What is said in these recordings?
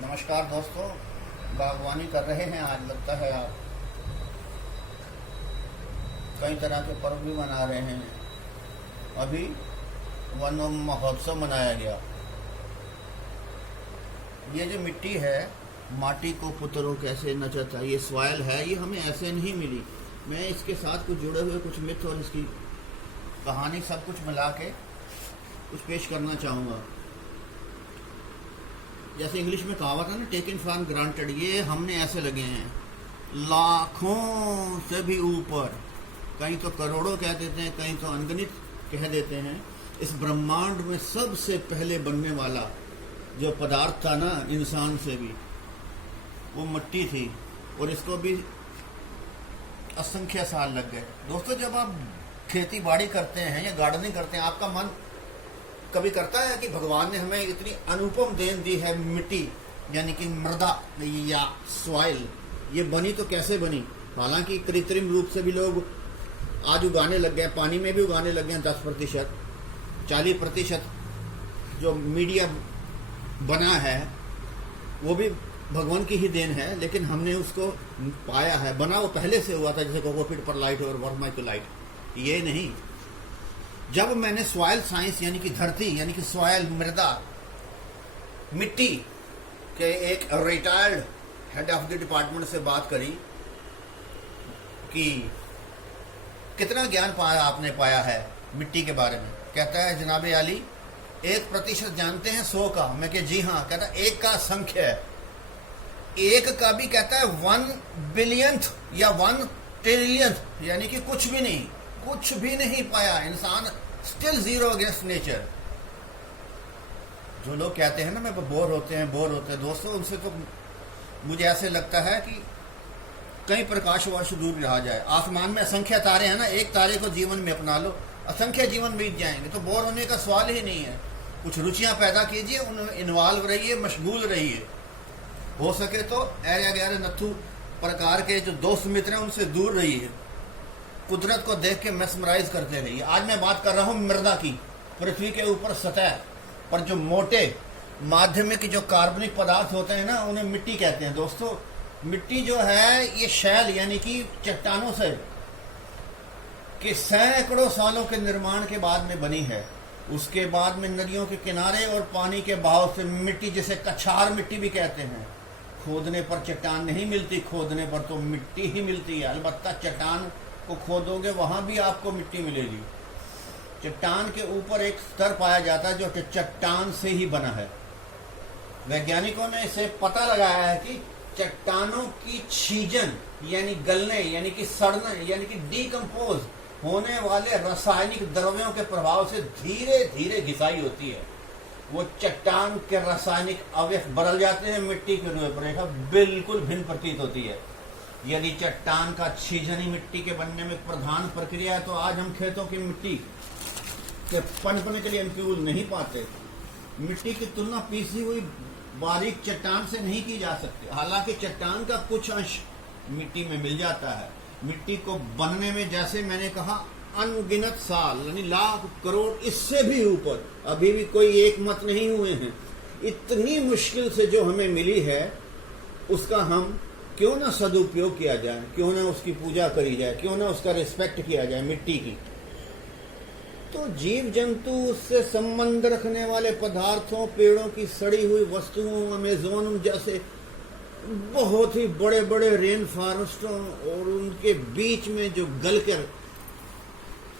नमस्कार दोस्तों, बागवानी कर रहे हैं। आज लगता है आप कई तरह के पर्व भी मना रहे हैं। अभी वन महोत्सव मनाया गया। ये जो मिट्टी है, माटी को पुत्रों कैसे नचाता, ये सॉइल है, ये हमें ऐसे नहीं मिली। मैं इसके साथ कुछ जुड़े हुए कुछ मिथ और इसकी कहानी सब कुछ मिला के कुछ पेश करना चाहूँगा। जैसे इंग्लिश में कहावत है ना, टेकन फॉर ग्रांटेड, ये हमने ऐसे लगे हैं लाखों से भी ऊपर, कहीं तो करोड़ों कह देते हैं, कहीं तो अनगिनत कह देते हैं। इस ब्रह्मांड में सबसे पहले बनने वाला जो पदार्थ था ना, इंसान से भी, वो मिट्टी थी। और इसको भी असंख्य साल लग गए। दोस्तों, जब आप खेती बाड़ी करते हैं या गार्डनिंग करते हैं, आपका मन कभी करता है कि भगवान ने हमें इतनी अनुपम देन दी है, मिट्टी यानी कि मृदा या सॉइल, ये बनी तो कैसे बनी? हालांकि कृत्रिम रूप से भी लोग आज उगाने लग गए, पानी में भी उगाने लग गए हैं। 10% 40% जो मीडिया बना है वो भी भगवान की ही देन है, लेकिन हमने उसको पाया है। बना वो पहले से हुआ था, जैसे कोकोपीट परलाइट और वर्माइकोलाइट, ये नहीं। जब मैंने सॉइल साइंस यानी कि धरती यानी कि सॉइल, मृदा, मिट्टी के एक retired head of the department से बात करी कि कितना ज्ञान आपने पाया है मिट्टी के बारे में, कहता है जनाब आली 1% जानते हैं 100 का। मैं कहा जी हाँ। कहता है 1 का संख्य है, 1 का भी कहता है 1 बिलियंथ या 1 ट्रिलियंथ, यानी कि कुछ भी नहीं, कुछ भी नहीं पाया। इंसान स्टिल जीरो अगेंस्ट नेचर। जो लोग कहते हैं ना मैं बोर होते हैं दोस्तों, उनसे तो मुझे ऐसे लगता है कि कई प्रकाश वर्ष दूर रहा जाए। आसमान में असंख्य तारे हैं ना, एक तारे को जीवन में अपना लो, असंख्य जीवन बीत जाएंगे, तो बोर होने का सवाल ही नहीं है। कुछ रुचियां पैदा कीजिए, उनमें इन्वॉल्व रहिए, मशगूल रहिए। हो सके तो ऐरे गहरे नथु प्रकार के जो दोस्त मित्र हैं उनसे दूर रहिए। कुदरत को देख के मेस्मराइज करते रहिए। आज मैं बात कर रहा हूँ मृदा की। पृथ्वी के ऊपर सतह पर जो मोटे माध्यमिक जो कार्बनिक पदार्थ होते हैं ना, उन्हें मिट्टी कहते हैं। दोस्तों, मिट्टी जो है ये शैल यानी कि चट्टानों से कि सैकड़ों सालों के निर्माण के बाद में बनी है। उसके बाद में नदियों के किनारे और पानी के बहाव से मिट्टी, जिसे कछार मिट्टी भी कहते हैं, खोदने पर चट्टान नहीं मिलती, खोदने पर तो मिट्टी ही मिलती है। अलबत्ता चट्टान को खोदोगे वहां भी आपको मिट्टी मिलेगी। चट्टान के ऊपर एक स्तर पाया जाता है जो चट्टान से ही बना है। वैज्ञानिकों ने इसे पता लगाया है कि चट्टानों की छीजन यानी गलने यानी कि सड़ने यानी कि डीकम्पोज होने वाले रासायनिक द्रव्यों के प्रभाव से धीरे धीरे घिसाई होती है। वो चट्टान के रासायनिक अवयव बदल जाते हैं, मिट्टी की रूपरेखा बिल्कुल भिन्न प्रतीत होती है। यदि चट्टान का छीजन ही मिट्टी के बनने में प्रधान प्रक्रिया है, तो आज हम खेतों की मिट्टी के पनपने के लिए अनुकूल नहीं पाते। मिट्टी की तुलना पीसी हुई बारीक चट्टान से नहीं की जा सकती। हालांकि चट्टान का कुछ अंश मिट्टी में मिल जाता है। मिट्टी को बनने में, जैसे मैंने कहा, अनगिनत साल यानी लाख करोड़, इससे भी ऊपर अभी भी कोई एक मत नहीं हुए हैं। इतनी मुश्किल से जो हमें मिली है, उसका हम क्यों ना सदुपयोग किया जाए, क्यों ना उसकी पूजा करी जाए, क्यों ना उसका रिस्पेक्ट किया जाए मिट्टी की। तो जीव जंतु, उससे संबंध रखने वाले पदार्थों, पेड़ों की सड़ी हुई वस्तुओं, अमेजोन जैसे बहुत ही बड़े बड़े रेन फॉरेस्टों और उनके बीच में जो गलकर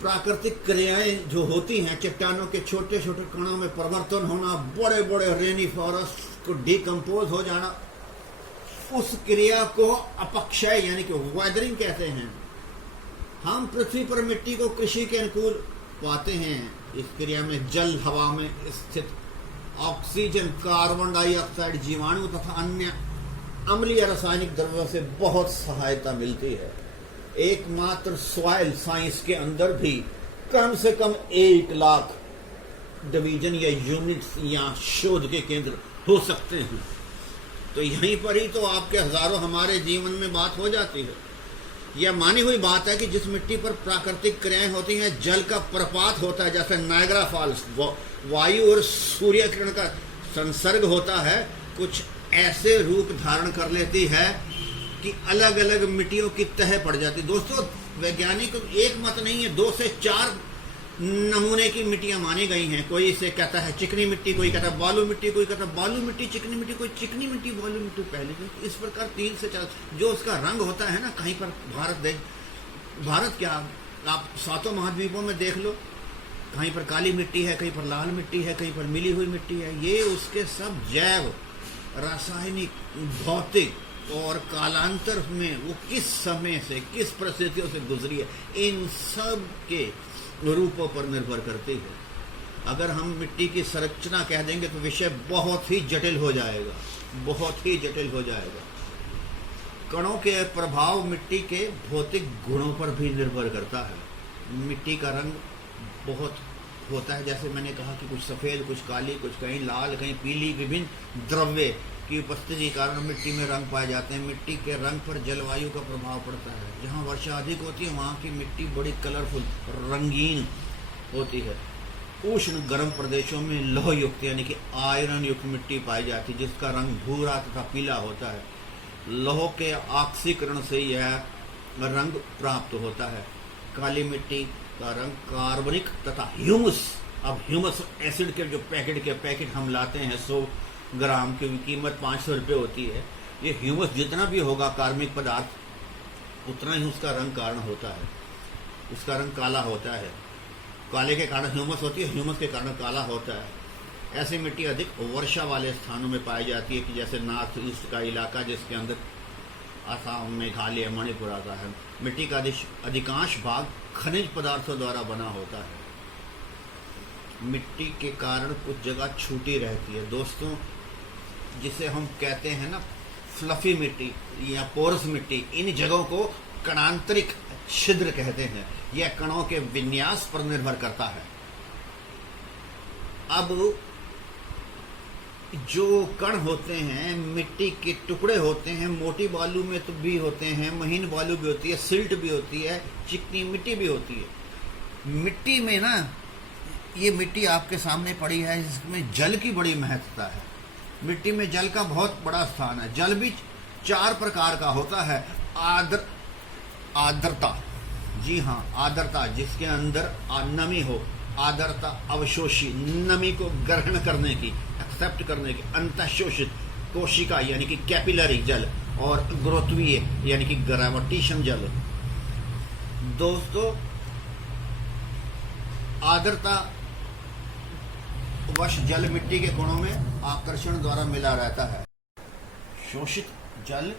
प्राकृतिक क्रियाएं जो होती हैं, चट्टानों के छोटे छोटे कणों में परिवर्तन होना, बड़े बड़े रेनी फॉरेस्ट को डिकम्पोज हो जाना, उस क्रिया को अपक्षय यानी कि वेदरिंग कहते हैं। हम पृथ्वी पर मिट्टी को कृषि के अनुकूल पाते हैं। इस क्रिया में जल, हवा में स्थित ऑक्सीजन, कार्बन डाइऑक्साइड, जीवाणु तथा अन्य अम्लीय रासायनिक द्रव्यों से बहुत सहायता मिलती है। एकमात्र सॉइल साइंस के अंदर भी कम से कम 1 लाख डिवीजन या यूनिट्स या शोध के केंद्र हो सकते हैं। तो यहीं पर ही तो आपके हजारों हमारे जीवन में बात हो जाती है। यह मानी हुई बात है कि जिस मिट्टी पर प्राकृतिक क्रियाएं होती हैं, जल का प्रपात होता है, जैसे नायग्रा फॉल्स, वायु और सूर्य किरण का संसर्ग होता है, कुछ ऐसे रूप धारण कर लेती है कि अलग अलग मिट्टियों की तह पड़ जाती। दोस्तों वैज्ञानिक एक मत नहीं है, 2 से 4 नमूने की मिट्टियां मानी गई हैं। कोई इसे कहता है चिकनी मिट्टी, कोई कहता है बालू मिट्टी, कोई कहता है बालू मिट्टी चिकनी मिट्टी, कोई चिकनी मिट्टी बालू मिट्टी पहले की। इस प्रकार 3 से 4 जो उसका रंग होता है ना, कहीं पर भारत क्या, आप 7 महाद्वीपों में देख लो, कहीं पर काली मिट्टी है, कहीं पर लाल मिट्टी है, कहीं पर मिली हुई मिट्टी है। ये उसके सब जैव, रासायनिक, भौतिक और कालांतर में वो किस समय से, किस परिस्थितियों से गुजरी है, इन सब के रूपों पर निर्भर करती है। अगर हम मिट्टी की संरचना कह देंगे तो विषय बहुत ही जटिल हो जाएगा, बहुत ही जटिल हो जाएगा। कणों के प्रभाव मिट्टी के भौतिक गुणों पर भी निर्भर करता है। मिट्टी का रंग बहुत होता है, जैसे मैंने कहा कि कुछ सफ़ेद, कुछ काली, कुछ कहीं लाल, कहीं पीली, विभिन्न द्रव्य की उपस्थिति के कारण मिट्टी में रंग पाए जाते हैं। मिट्टी के रंग पर जलवायु का प्रभाव पड़ता है। जहाँ वर्षा अधिक होती है वहाँ की मिट्टी बड़ी कलरफुल, रंगीन होती है। उष्ण गर्म प्रदेशों में लौह युक्त यानी कि आयरन युक्त मिट्टी पाई जाती है, जिसका रंग भूरा तथा पीला होता है। लौह के ऑक्सीकरण से यह रंग प्राप्त होता है। काली मिट्टी का रंग कार्बनिक तथा ह्यूमस, अब ह्यूमस एसिड के जो पैकेट हम लाते हैं 100 ग्राम की कीमत 500 रुपये होती है। ये ह्यूमस जितना भी होगा कार्बनिक पदार्थ, उतना ही उसका रंग कारण होता है। उसका रंग काला होता है। काले के कारण ह्यूमस होती है, ह्यूमस के कारण काला होता है। ऐसी मिट्टी अधिक वर्षा वाले स्थानों में पाई जाती है, कि जैसे नॉर्थ ईस्ट का इलाका, जिसके अंदर असम, मेघालय, मणिपुर आता है। मिट्टी का अधिकांश भाग खनिज पदार्थों द्वारा बना होता है। मिट्टी के कारण कुछ जगह छूटी रहती है। दोस्तों जिसे हम कहते हैं ना फ्लफी मिट्टी या पोरस मिट्टी, इन जगहों को कणांतरिक छिद्र कहते हैं। यह कणों के विन्यास पर निर्भर करता है। अब जो कण होते हैं, मिट्टी के टुकड़े होते हैं, मोटी बालू में तो भी होते हैं, महीन बालू भी होती है, सिल्ट भी होती है, चिकनी मिट्टी भी होती है। मिट्टी में ना, ये मिट्टी आपके सामने पड़ी है, इसमें जल की बड़ी महत्वता है। मिट्टी में जल का बहुत बड़ा स्थान है। जल भी 4 प्रकार का होता है। आर्द्रता, जी हाँ आर्द्रता, जिसके अंदर नमी हो। आर्द्रता अवशोषी, नमी को ग्रहण करने की, एक्सेप्ट करने की। अंतःशोषित, कोशिका यानी कि कैपिलरी जल। और गुरुत्वीय यानी कि ग्रेविटेशन जल। दोस्तों आर्द्रता वश जल मिट्टी के कोणों में आकर्षण द्वारा मिला रहता है। शोषित जल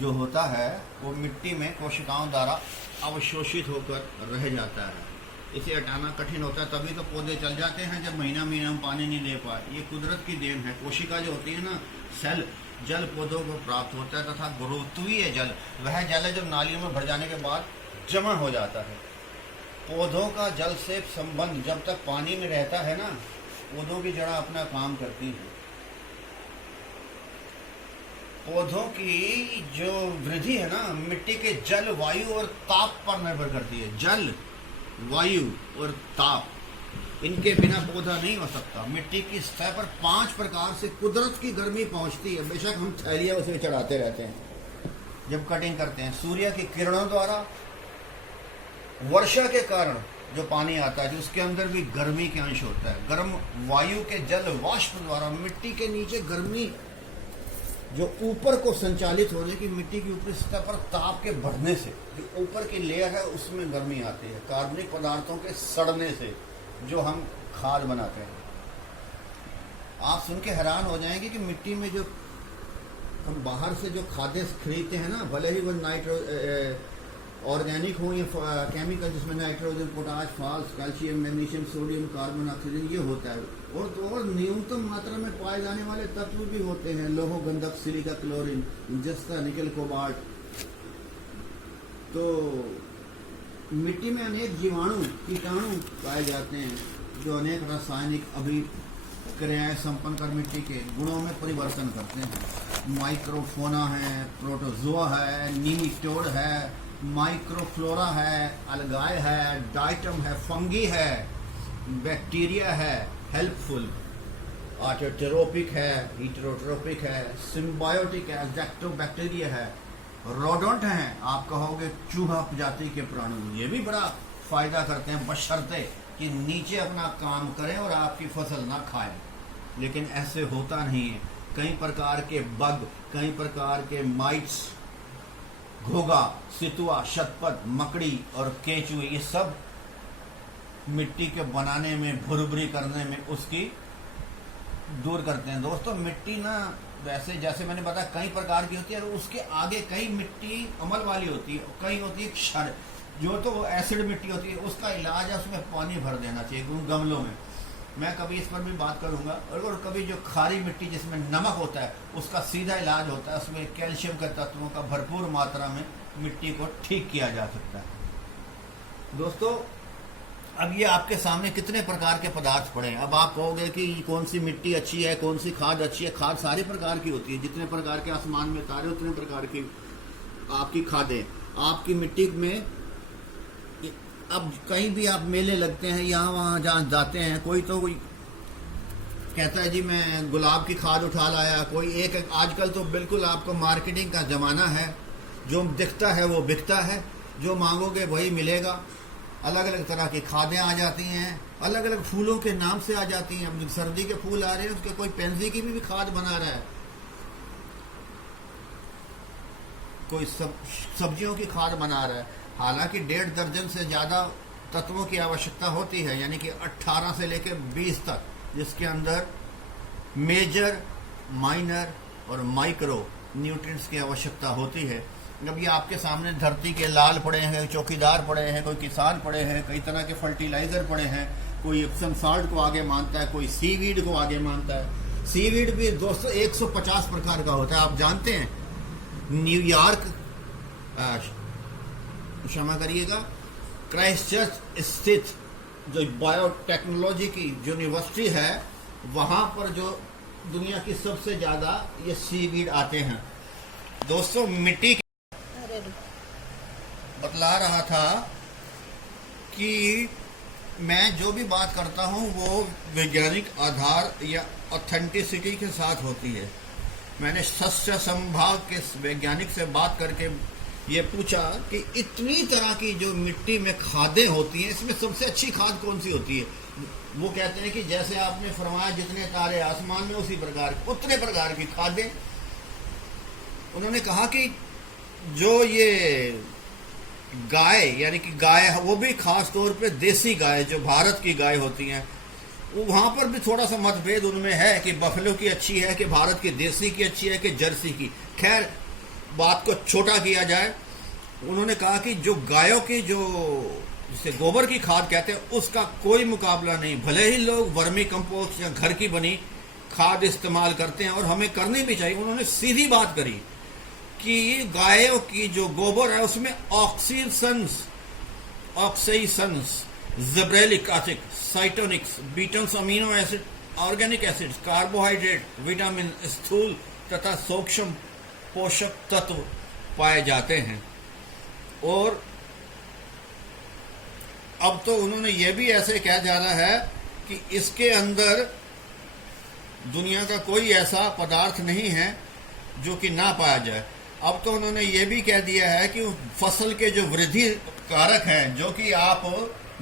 जो होता है वो मिट्टी में कोशिकाओं द्वारा अवशोषित होकर रह जाता है। इसे हटाना कठिन होता है, तभी तो पौधे चल जाते हैं जब महीना हम पानी नहीं दे पाए। ये कुदरत की देन है। कोशिका जो होती है ना, सेल, जल पौधों को प्राप्त होता है। तथा गुरुत्वीय जल वह जल है जो नालियों में भर जाने के बाद जमा हो जाता है। पौधों का जल से संबंध जब तक पानी में रहता है ना, पौधों की जड़ा अपना काम करती है। पौधों की जो वृद्धि है ना, मिट्टी के जल, वायु और ताप पर निर्भर करती है। जल, वायु और ताप, इनके बिना पौधा नहीं हो सकता। मिट्टी की सतह पर 5 प्रकार से कुदरत की गर्मी पहुंचती है। बेशक हम थैलियां उसमें चढ़ाते रहते हैं जब कटिंग करते हैं। सूर्य की किरणों द्वारा, वर्षा के कारण जो पानी आता है, जो उसके अंदर भी गर्मी के अंश होता है। गर्म वायु के जल वाष्प द्वारा मिट्टी के नीचे गर्मी जो ऊपर को संचालित होने की, मिट्टी की ऊपरी सतह पर ताप के बढ़ने से जो ऊपर की लेयर है उसमें गर्मी आती है। कार्बनिक पदार्थों के सड़ने से जो हम खाद बनाते हैं। आप सुन के हैरान हो जाएंगे कि मिट्टी में जो हम बाहर से जो खाद्य खरीदते हैं ना, भले ही वो ऑर्गेनिक हो या केमिकल, जिसमें nitrogen, potash, phosphorus, calcium, magnesium, sodium, carbon, oxygen ये होता है। और न्यूनतम मात्रा में पाए जाने वाले तत्व भी होते हैं। लोह, गंधक, सिलिका, क्लोरीन, जस्ता, निकल, कोबाल्ट। तो मिट्टी में अनेक जीवाणु, कीटाणु पाए जाते हैं जो अनेक रासायनिक अभिक्रियाएं संपन्न कर मिट्टी के गुणों में परिवर्तन करते हैं। माइक्रोफोना है, प्रोटोजोआ है, नीमिटोड है, माइक्रोफ्लोरा है, अलगाए है, डाइटम है, फंगी है, बैक्टीरिया है, हेल्पफुल। ऑटोट्रोपिक है, हीटेरोट्रोपिक है, सिम्बायोटिक है, लैक्टोबैक्टीरिया है, रोडोंट हैं, आप कहोगे चूहा प्रजाति के प्राणी, ये भी बड़ा फायदा करते हैं बशर्ते कि नीचे अपना काम करें और आपकी फसल ना खाएं। लेकिन ऐसे होता नहीं है। कई प्रकार के बग, कई प्रकार के माइट्स, घोगा, सितुआ, शतपथ, मकड़ी और केंचुए, ये सब मिट्टी के बनाने में, भुरभुरी करने में उसकी दूर करते हैं। दोस्तों मिट्टी ना वैसे जैसे मैंने बताया कई प्रकार की होती है और उसके आगे कई मिट्टी अमल वाली होती है, कई होती है क्षार, जो तो एसिड मिट्टी होती है, उसका इलाज है उसमें पानी भर देना चाहिए गमलों में। मैं कभी इस पर भी बात करूंगा। और कभी जो खारी मिट्टी जिसमें नमक होता है उसका सीधा इलाज होता है, उसमें कैल्शियम के तत्वों का भरपूर मात्रा में मिट्टी को ठीक किया जा सकता है। दोस्तों अब ये आपके सामने कितने प्रकार के पदार्थ पड़े हैं। अब आप कहोगे कि कौन सी मिट्टी अच्छी है, कौन सी खाद अच्छी है। खाद सारे प्रकार की होती है, जितने प्रकार के आसमान में तारे उतने प्रकार की आपकी खादें आपकी मिट्टी में। अब कहीं भी आप मेले लगते हैं, यहाँ वहाँ जहाँ जाते हैं, कोई कहता है जी मैं गुलाब की खाद उठा लाया, कोई एक आजकल तो बिल्कुल आपको मार्केटिंग का जमाना है, जो दिखता है वो बिकता है, जो मांगोगे वही मिलेगा। अलग अलग तरह की खादें आ जाती हैं, अलग अलग फूलों के नाम से आ जाती हैं। अब सर्दी के फूल आ रहे हैं, उसके कोई पेंजी की भी खाद बना रहा है, कोई सब्जियों की खाद बना रहा है। हालांकि 1.5 दर्जन से ज़्यादा तत्वों की आवश्यकता होती है, यानी कि 18 से लेकर 20 तक, जिसके अंदर मेजर, माइनर और माइक्रो न्यूट्रिएंट्स की आवश्यकता होती है। जब ये आपके सामने धरती के लाल पड़े हैं, चौकीदार पड़े हैं, कोई किसान पड़े हैं, कई तरह के फर्टिलाइजर पड़े हैं, कोई एप्सम साल्ट को आगे मानता है, कोई सीवीड को आगे मानता है। सीवीड भी दोस्तों 150 प्रकार का होता है। आप जानते हैं न्यूयॉर्क, क्षमा करिएगा, क्राइस्टचर्च स्थित जो बायोटेक्नोलॉजी की यूनिवर्सिटी है, वहां पर जो दुनिया की सबसे ज्यादा ये सीवीड आते हैं। दोस्तों मिट्टी बतला रहा था कि मैं जो भी बात करता हूं वो वैज्ञानिक आधार या ऑथेंटिसिटी के साथ होती है। मैंने सस्य संभाग के वैज्ञानिक से बात करके ये पूछा कि इतनी तरह की जो मिट्टी में खादें होती हैं, इसमें सबसे अच्छी खाद कौन सी होती है। वो कहते हैं कि जैसे आपने फरमाया जितने तारे आसमान में उसी प्रकार उतने प्रकार की खादें। उन्होंने कहा कि जो ये गाय, यानी कि गाय, वो भी खास तौर पे देसी गाय जो भारत की गाय होती हैं, वहां पर भी थोड़ा सा मतभेद उनमें है कि बफलो की अच्छी है कि भारत की देसी की अच्छी है कि जर्सी की। खैर बात को छोटा किया जाए, उन्होंने कहा कि जो गायों की जो जिसे गोबर की खाद कहते हैं उसका कोई मुकाबला नहीं। भले ही लोग वर्मी कंपोस्ट या घर की बनी खाद इस्तेमाल करते हैं और हमें करनी भी चाहिए। उन्होंने सीधी बात करी कि गायों की जो गोबर है उसमें auxins, gibberellic acid, cytokinins, betaines, amino acid, organic acid, carbohydrate, vitamin, स्थूल तथा सूक्ष्म पोषक तत्व पाए जाते हैं। और अब तो उन्होंने ये भी ऐसे कहा जा रहा है कि इसके अंदर दुनिया का कोई ऐसा पदार्थ नहीं है जो कि ना पाया जाए। अब तो उन्होंने ये भी कह दिया है कि फसल के जो वृद्धि कारक हैं, जो कि आप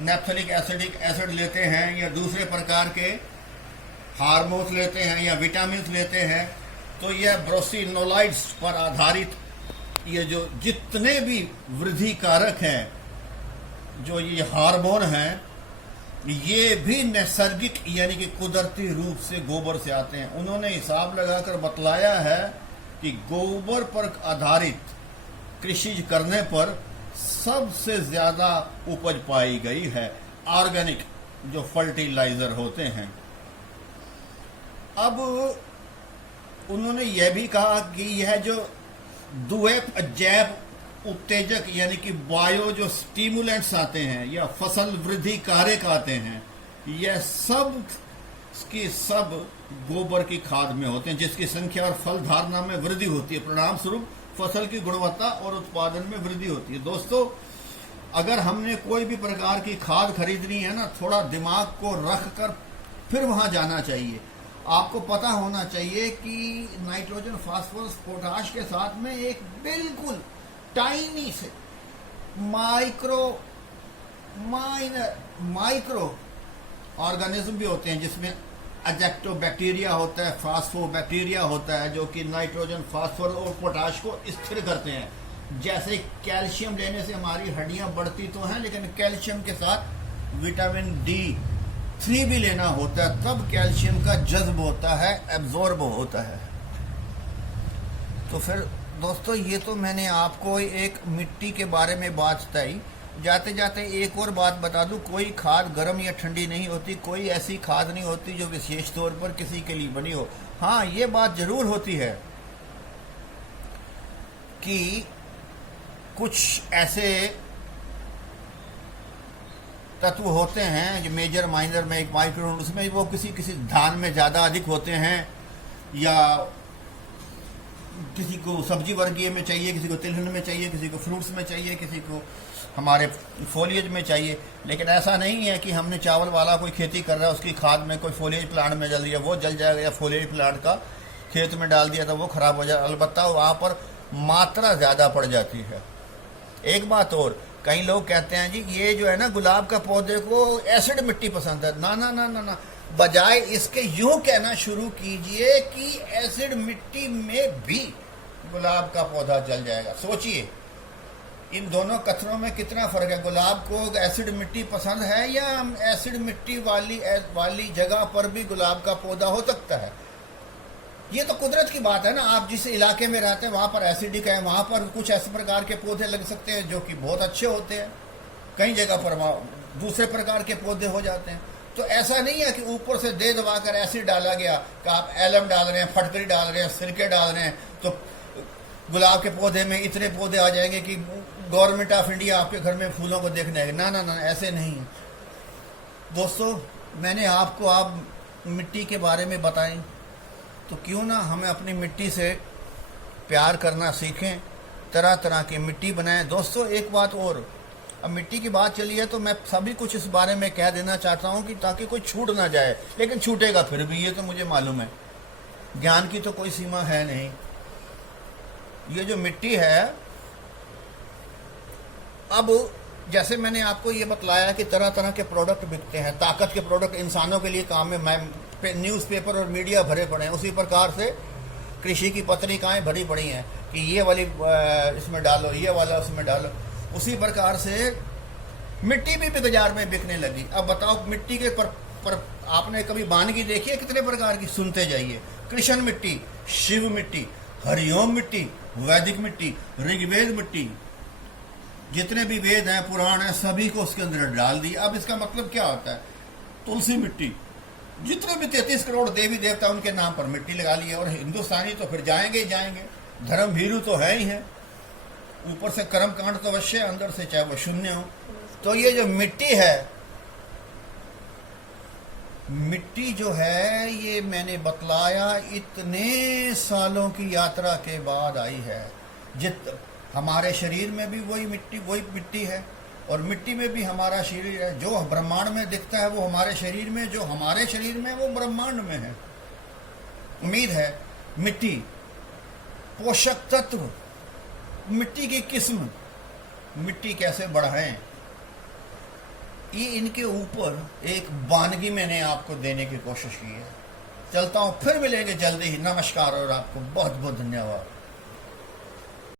नेप्थलिक एसिड लेते हैं या दूसरे प्रकार के हार्मोन्स लेते हैं या विटामिन लेते हैं, तो यह ब्रोसिनोलाइड्स पर आधारित ये जो जितने भी वृद्धि कारक हैं, जो ये हार्मोन हैं, ये भी नैसर्गिक यानी कि कुदरती रूप से गोबर से आते हैं। उन्होंने हिसाब लगाकर बतलाया है कि गोबर पर आधारित कृषि करने पर सबसे ज्यादा उपज पाई गई है ऑर्गेनिक जो फर्टिलाइजर होते हैं। अब उन्होंने यह भी कहा कि यह जो द्वैत जैव उत्तेजक यानी कि बायो जो स्टिमुलेंट्स आते हैं या फसल वृद्धि कारक आते हैं, यह सब की सब गोबर की खाद में होते हैं, जिसकी संख्या और फल धारणा में वृद्धि होती है। परिणाम स्वरूप फसल की गुणवत्ता और उत्पादन में वृद्धि होती है। दोस्तों अगर हमने कोई भी प्रकार की खाद खरीदनी है ना, थोड़ा दिमाग को रख कर फिर वहां जाना चाहिए। आपको पता होना चाहिए कि नाइट्रोजन, फास्फोरस, पोटाश के साथ में एक बिल्कुल टाइनी से माइक्रो ऑर्गेनिज्म भी होते हैं, जिसमें एजेक्टोबैक्टीरिया होता है, फास्फोबैक्टीरिया होता है, जो कि नाइट्रोजन, फास्फोरस और पोटाश को स्थिर करते हैं। जैसे कैल्शियम लेने से हमारी हड्डियां बढ़ती तो हैं, लेकिन कैल्शियम के साथ विटामिन D3 भी लेना होता है, तब कैल्शियम का जज्ब होता है, एब्जॉर्ब होता है। तो फिर दोस्तों, ये तो मैंने आपको एक मिट्टी के बारे में बात बताई। जाते जाते एक और बात बता दूं, कोई खाद गर्म या ठंडी नहीं होती, कोई ऐसी खाद नहीं होती जो विशेष तौर पर किसी के लिए बनी हो। हाँ, ये बात जरूर होती है कि कुछ ऐसे तत्व होते हैं जो मेजर, माइनर में, माइक्रो, उसमें वो किसी धान में ज़्यादा अधिक होते हैं, या किसी को सब्जी वर्गीय में चाहिए, किसी को तिलहन में चाहिए, किसी को फ्रूट्स में चाहिए, किसी को हमारे फोलिएज में चाहिए। लेकिन ऐसा नहीं है कि हमने चावल वाला कोई खेती कर रहा है, उसकी खाद में कोई फोलिएज प्लांट में जल दिया वो जल जाएगा, या फोलिएज प्लांट का खेत में डाल दिया तो वो खराब हो जाए। अलबत्ता वहाँ पर मात्रा ज़्यादा पड़ जाती है। एक बात और, कई लोग कहते हैं जी ये जो है ना गुलाब का पौधे को एसिड मिट्टी पसंद है। ना ना ना ना ना, बजाय इसके यूं कहना शुरू कीजिए कि एसिड मिट्टी में भी गुलाब का पौधा जल जाएगा। सोचिए इन दोनों कथनों में कितना फर्क है। गुलाब को एसिड मिट्टी पसंद है, या एसिड मिट्टी वाली जगह पर भी गुलाब का पौधा हो सकता है। ये तो कुदरत की बात है ना। आप जिस इलाके में रहते हैं वहां पर एसिडिक है, वहां पर कुछ ऐसे प्रकार के पौधे लग सकते हैं जो कि बहुत अच्छे होते हैं, कई जगह पर दूसरे प्रकार के पौधे हो जाते हैं। तो ऐसा नहीं है कि ऊपर से दे दबा कर एसिड डाला गया कि आप एलम डाल रहे हैं, फटकरी डाल रहे हैं, सिरके डाल रहे हैं तो गुलाब के पौधे में इतने पौधे आ जाएंगे कि गवर्नमेंट ऑफ इंडिया आपके घर में फूलों को देखने आएगी। ना ना ना, ऐसे नहीं है दोस्तों। मैंने आपको आप मिट्टी के बारे में बताएं, तो क्यों ना हमें अपनी मिट्टी से प्यार करना सीखें, तरह तरह की मिट्टी बनाएं। दोस्तों एक बात और, अब मिट्टी की बात चली है तो मैं सभी कुछ इस बारे में कह देना चाहता हूं कि ताकि कोई छूट ना जाए, लेकिन छूटेगा फिर भी, ये तो मुझे मालूम है। ज्ञान की तो कोई सीमा है नहीं। ये जो मिट्टी है, अब जैसे मैंने आपको ये बतलाया कि तरह तरह के प्रोडक्ट बिकते हैं, ताकत के प्रोडक्ट इंसानों के लिए काम में, मैं न्यूज़पेपर और मीडिया भरे पड़े हैं। उसी प्रकार से कृषि की पत्रिकाएं भरी पड़ी हैं कि ये वाली इसमें डालो, ये वाला उसमें डालो। उसी प्रकार से मिट्टी भी बाजार में बिकने लगी। अब बताओ मिट्टी के पर आपने कभी वानगी देखी है? कितने प्रकार की सुनते जाइए। कृष्ण मिट्टी, शिव मिट्टी, हरिओम मिट्टी, वैदिक मिट्टी, ऋग्वेद मिट्टी, जितने भी वेद हैं, पुराण हैं, सभी को उसके अंदर डाल दिया। अब इसका मतलब क्या होता है? तुलसी मिट्टी, जितने भी 33 करोड़ देवी देवता उनके नाम पर मिट्टी लगा ली है। और हिंदुस्तानी तो फिर जाएंगे ही जाएंगे, धर्म भीरू तो है ही है। ऊपर से कर्म कांड तो अवश्य, अंदर से चाहे वो शून्य हो। तो ये जो मिट्टी है, मिट्टी जो है, ये मैंने बतलाया इतने सालों की यात्रा के बाद आई है। हमारे शरीर में भी वही मिट्टी है, और मिट्टी में भी हमारा शरीर है। जो ब्रह्मांड में दिखता है वो हमारे शरीर में, जो हमारे शरीर में वो ब्रह्मांड में है। उम्मीद है मिट्टी, पोषक तत्व, मिट्टी की किस्म, मिट्टी कैसे बढ़ाएं, ये इनके ऊपर एक वानगी मैंने आपको देने की कोशिश की है। चलता हूं, फिर मिलेंगे जल्दी ही। नमस्कार और आपको बहुत बहुत धन्यवाद।